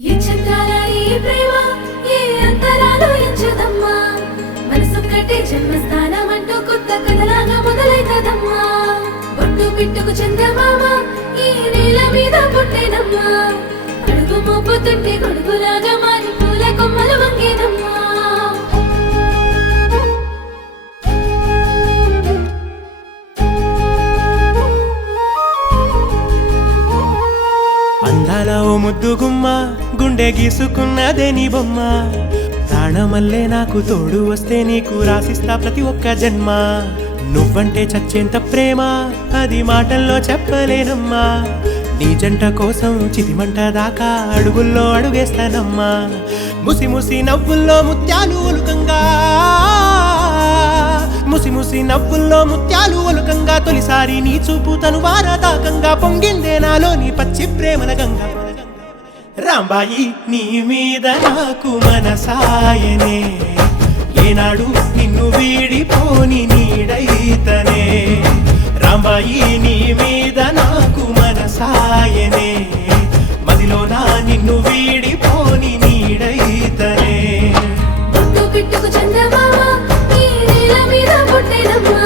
ఏ చంద్రాల ఈ ప్రేమ ఏ అంతరాలు ఎంచదమ్మా మనసొక్కటే జన్మస్థానం అంటూ కొత్త కథలాగా మొదలైతదమ్మా ఒట్టు పిట్టుకు చందమామ ఈ నేల మీద పుట్టేనమ్మా అడుగు మోపుతుంటే గొడుగులాగా మారి పూల కొమ్మలు వంగేనమ్మా అందాల ఓ ముద్దు గుమ్మ గుండె గీసుకున్నదే నీ బొమ్మ ప్రాణమల్లే నాకు తోడు వస్తే నీకు రాసిస్తా ప్రతి ఒక్క జన్మ నువ్వంటే చచ్చేంత ప్రేమ అది మాటల్లో చెప్పలేనమ్మా నీ జంట కోసం చితిమంట దాకా అడుగుల్లో అడుగేస్తానమ్మా ముసి ముసి నవ్వుల్లో ముత్యాలు ఒలుకంగా ముసి ముసి నవ్వుల్లో ముత్యాలు ఒలుకంగా తొలిసారి నీ చూపు తను వారదాకంగా పొంగిందే నాలో నీ పచ్చి ప్రేమల గంగా రాంబాయి నీ మీద నాకు మనసాయనే ఏనాడు నిన్ను వీడిపోని నీడైతనే రాంబాయి నీ మీద నాకు మనసాయనే మదిలోన నిన్ను వీడిపోని నీడైతనే ఒట్టు పిట్టుకు చందమామ ఈ నేల మీద పుట్టేనమ్మా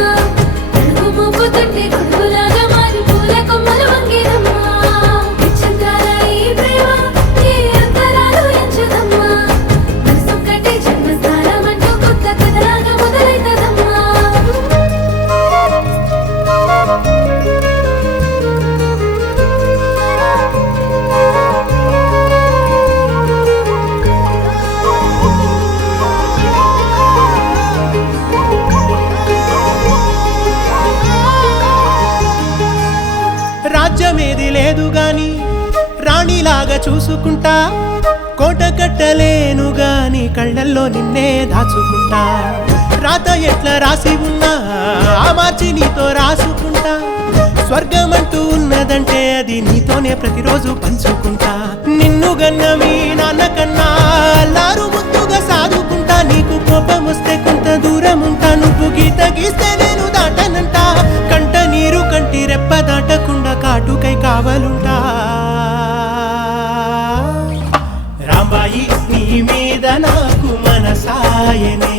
అడుగు మోపుతుంటే గొడుగులాగా మారి పూల కొమ్మలు వంగేనమ్మా ఏ చంద్రాల ఈ ప్రేమ ఏ అంతరాలు ఎంచదమ్మా మనసొక్కటే జన్మస్థానం అంటూ కొత్త కథలాగా మొదలైతదమ్మా రాజ్యమేది లేదు గాని రాణిలాగా చూసుకుంటా కోట కట్టలేను గాని కళ్ళల్లో నిన్నే దాచుకుంటా రాత ఎట్లా రాసి ఉన్నా ఆ మార్చి నీతో రాసుకుంటా స్వర్గమంటూ ఉన్నదంటే అది నీతోనే ప్రతిరోజు పంచుకుంటా నిన్ను గన్న మీ నాన్న కన్నా అల్లారు ముద్దుగా సాదుకుంటా నీకు కోపం వస్తే కొంత దూరం ఉంటా నువ్వు గీత గీస్తే నేను దాటనంట కంట నీరు కంటి రెప్ప దాటకుండా కాటుకై కావలుంటా రాంబాయి నీ మీద నాకు మనసాయనే